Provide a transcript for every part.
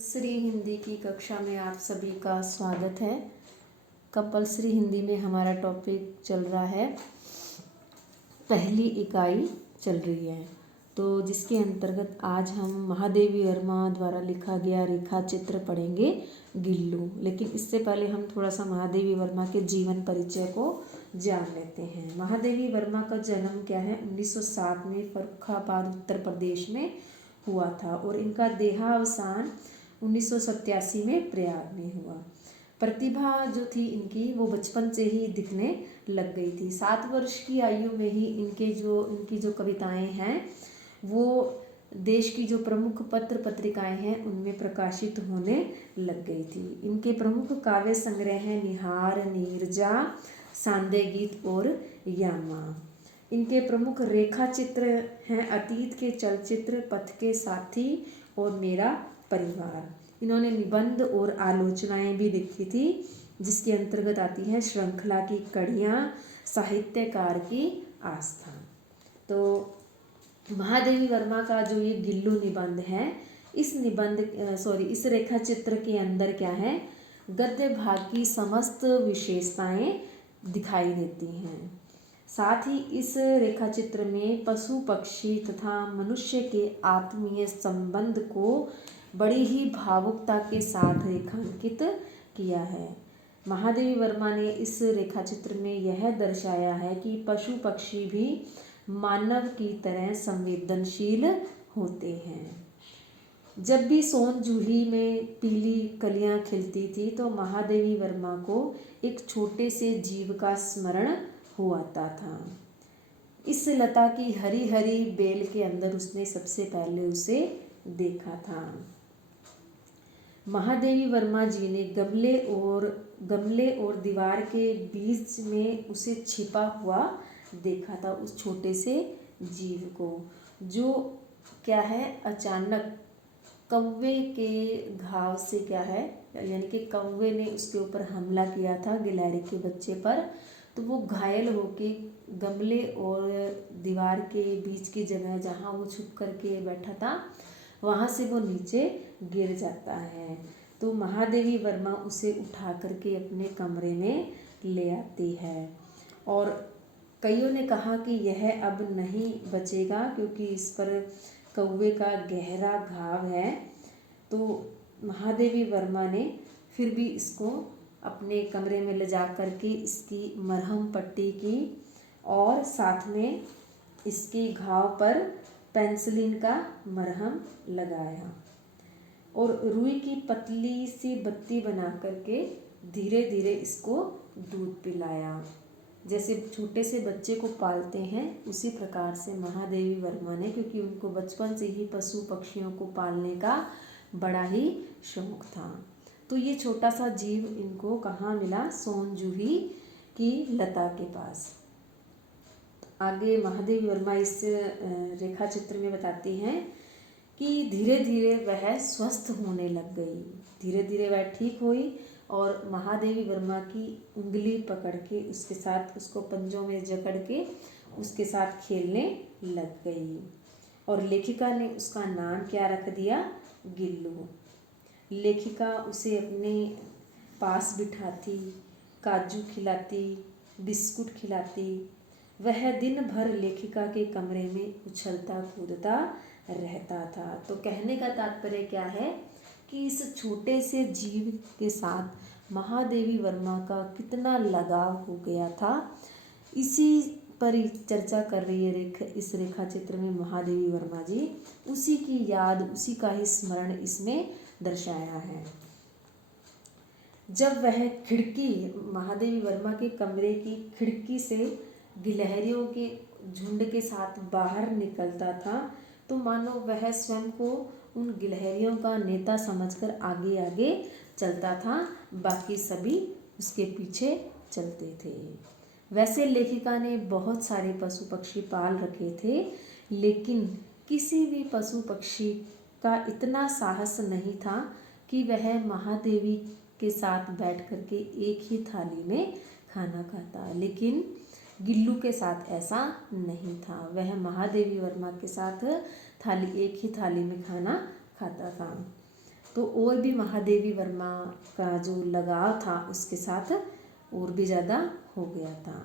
श्री हिंदी की कक्षा में आप सभी का स्वागत है। कंपलसरी हिंदी में हमारा टॉपिक चल रहा है, पहली इकाई चल रही है, तो जिसके अंतर्गत आज हम महादेवी वर्मा द्वारा लिखा गया रेखा चित्र पढ़ेंगे गिल्लू। लेकिन इससे पहले हम थोड़ा सा महादेवी वर्मा के जीवन परिचय को जान लेते हैं। महादेवी वर्मा का जन्म क्या है, 1907 में फर्रुखाबाद उत्तर प्रदेश में हुआ था और इनका देहावसान 1987 में प्रयाग में हुआ। प्रतिभा जो थी इनकी वो बचपन से ही दिखने लग गई थी। 7 वर्ष की आयु में ही इनकी जो कविताएं हैं वो देश की जो प्रमुख पत्र पत्रिकाएं हैं उनमें प्रकाशित होने लग गई थी। इनके प्रमुख काव्य संग्रह हैं निहार, नीरजा, सांदे गीत और यामा। इनके प्रमुख रेखा चित्र हैं अतीत के चलचित्र, पथ के साथी और मेरा परिवार। इन्होंने निबंध और आलोचनाएं भी लिखी थी, जिसके अंतर्गत आती है श्रृंखला की कड़ियाँ, साहित्यकार की आस्था। तो महादेवी वर्मा का जो ये गिल्लू निबंध है, इस रेखा चित्र के अंदर क्या है, गद्य भाग की समस्त विशेषताएं दिखाई देती हैं। साथ ही इस रेखा चित्र में पशु पक्षी तथा मनुष्य के आत्मीय संबंध को बड़ी ही भावुकता के साथ रेखांकित किया है। महादेवी वर्मा ने इस रेखा चित्र में यह दर्शाया है कि पशु पक्षी भी मानव की तरह संवेदनशील होते हैं। जब भी सोन जूही में पीली कलियां खिलती थी तो महादेवी वर्मा को एक छोटे से जीव का स्मरण हो आता था। इस लता की हरी हरी बेल के अंदर उसने सबसे पहले उसे देखा था। महादेवी वर्मा जी ने गमले और दीवार के बीच में उसे छिपा हुआ देखा था, उस छोटे से जीव को, जो क्या है अचानक कौवे के घाव से क्या है, यानी कि कौवे ने उसके ऊपर हमला किया था गिलहरी के बच्चे पर, तो वो घायल होके गमले और दीवार के बीच की जगह जहाँ वो छुप करके बैठा था वहाँ से वो नीचे गिर जाता है। तो महादेवी वर्मा उसे उठा करके अपने कमरे में ले आती है और कईयों ने कहा कि यह अब नहीं बचेगा क्योंकि इस पर कौवे का गहरा घाव है। तो महादेवी वर्मा ने फिर भी इसको अपने कमरे में ले जा कर के इसकी मरहम पट्टी की और साथ में इसके घाव पर पेंसिलिन का मरहम लगाया और रुई की पतली सी बत्ती बना करके धीरे धीरे इसको दूध पिलाया। जैसे छोटे से बच्चे को पालते हैं उसी प्रकार से महादेवी वर्मा ने, क्योंकि उनको बचपन से ही पशु पक्षियों को पालने का बड़ा ही शौक था, तो ये छोटा सा जीव इनको कहाँ मिला, सोन जूही की लता के पास। आगे महादेवी वर्मा इस रेखा चित्र में बताती हैं कि धीरे धीरे वह स्वस्थ होने लग गई। धीरे धीरे वह ठीक हुई और महादेवी वर्मा की उंगली पकड़ के उसके साथ उसको पंजों में जकड़ के उसके साथ खेलने लग गई और लेखिका ने उसका नाम क्या रख दिया, गिल्लू। लेखिका उसे अपने पास बिठाती, काजू खिलाती, बिस्कुट खिलाती। वह दिन भर लेखिका के कमरे में उछलता कूदता रहता था। तो कहने का तात्पर्य क्या है कि इस छोटे से जीव के साथ महादेवी वर्मा का कितना लगाव हो गया था, इसी पर चर्चा कर रही है इस रेखा चित्र में महादेवी वर्मा जी। उसी की याद, उसी का ही स्मरण इसमें दर्शाया है। जब वह महादेवी वर्मा के कमरे की खिड़की से गिलहरियों के झुंड के साथ बाहर निकलता था तो मानो वह स्वयं को उन गिलहरियों का नेता समझकर आगे आगे चलता था, बाकी सभी उसके पीछे चलते थे। वैसे लेखिका ने बहुत सारे पशु पक्षी पाल रखे थे, लेकिन किसी भी पशु पक्षी का इतना साहस नहीं था कि वह महादेवी के साथ बैठ करके एक ही थाली में खाना खाता। लेकिन गिल्लू के साथ ऐसा नहीं था, वह महादेवी वर्मा के साथ एक ही थाली में खाना खाता था। तो और भी महादेवी वर्मा का जो लगाव था उसके साथ और भी ज़्यादा हो गया था।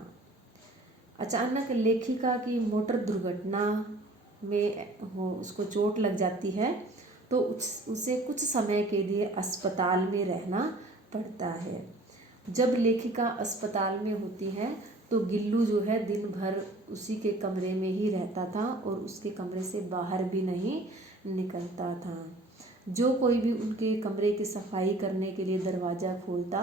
अचानक लेखिका की मोटर दुर्घटना में उसको चोट लग जाती है, तो उसे कुछ समय के लिए अस्पताल में रहना पड़ता है। जब लेखिका अस्पताल में होती है तो गिल्लू जो है दिन भर उसी के कमरे में ही रहता था और उसके कमरे से बाहर भी नहीं निकलता था। जो कोई भी उनके कमरे की सफाई करने के लिए दरवाज़ा खोलता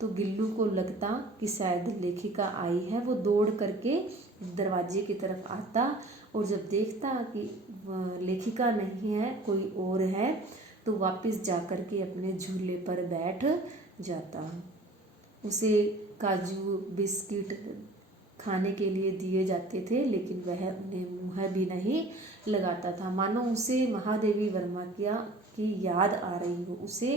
तो गिल्लू को लगता कि शायद लेखिका आई है। वो दौड़ करके दरवाजे की तरफ आता और जब देखता कि लेखिका नहीं है, कोई और है, तो वापस जा कर के अपने झूले पर बैठ जाता। उसे काजू बिस्किट खाने के लिए दिए जाते थे, लेकिन वह उन्हें मुँह भी नहीं लगाता था, मानो उसे महादेवी वर्मा की याद आ रही हो। उसे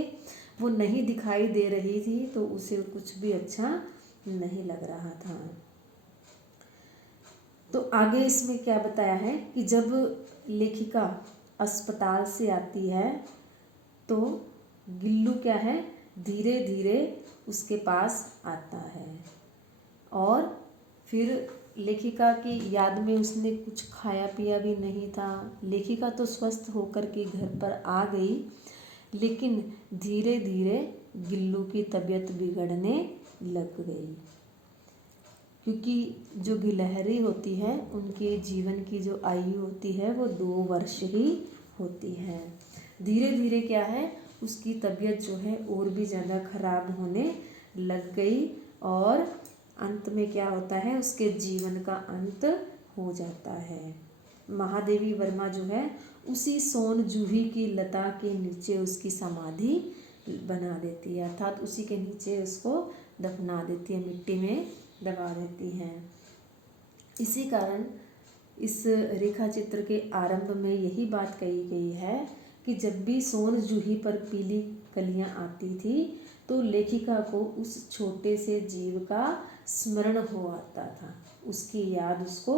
वो नहीं दिखाई दे रही थी तो उसे कुछ भी अच्छा नहीं लग रहा था। तो आगे इसमें क्या बताया है कि जब लेखिका अस्पताल से आती है तो गिल्लू क्या है, धीरे धीरे उसके पास आता है और फिर लेखिका की याद में उसने कुछ खाया पिया भी नहीं था। लेखिका तो स्वस्थ होकर के घर पर आ गई, लेकिन धीरे धीरे गिल्लू की तबीयत बिगड़ने लग गई, क्योंकि जो गिलहरी होती है उनके जीवन की जो आयु होती है वो 2 वर्ष ही होती है। धीरे धीरे क्या है, उसकी तबीयत जो है और भी ज़्यादा खराब होने लग गई और अंत में क्या होता है, उसके जीवन का अंत हो जाता है। महादेवी वर्मा जो है उसी सोन जूही की लता के नीचे उसकी समाधि बना देती है, अर्थात उसी के नीचे उसको दफना देती है, मिट्टी में दबा देती है। इसी कारण इस रेखा चित्र के आरंभ में यही बात कही गई है कि जब भी सोन जूही पर पीली कलियां आती थी तो लेखिका को उस छोटे से जीव का स्मरण हो आता था, उसकी याद उसको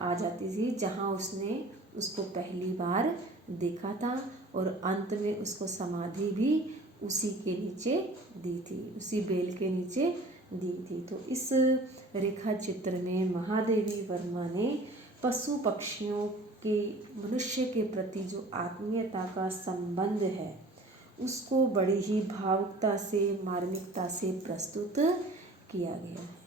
आ जाती थी जहाँ उसने उसको पहली बार देखा था और अंत में उसको समाधि भी उसी के नीचे दी थी, उसी बेल के नीचे दी थी। तो इस रेखा चित्र में महादेवी वर्मा ने पशु पक्षियों के मनुष्य के प्रति जो आत्मीयता का संबंध है उसको बड़ी ही भावुकता से, मार्मिकता से प्रस्तुत किया गया है।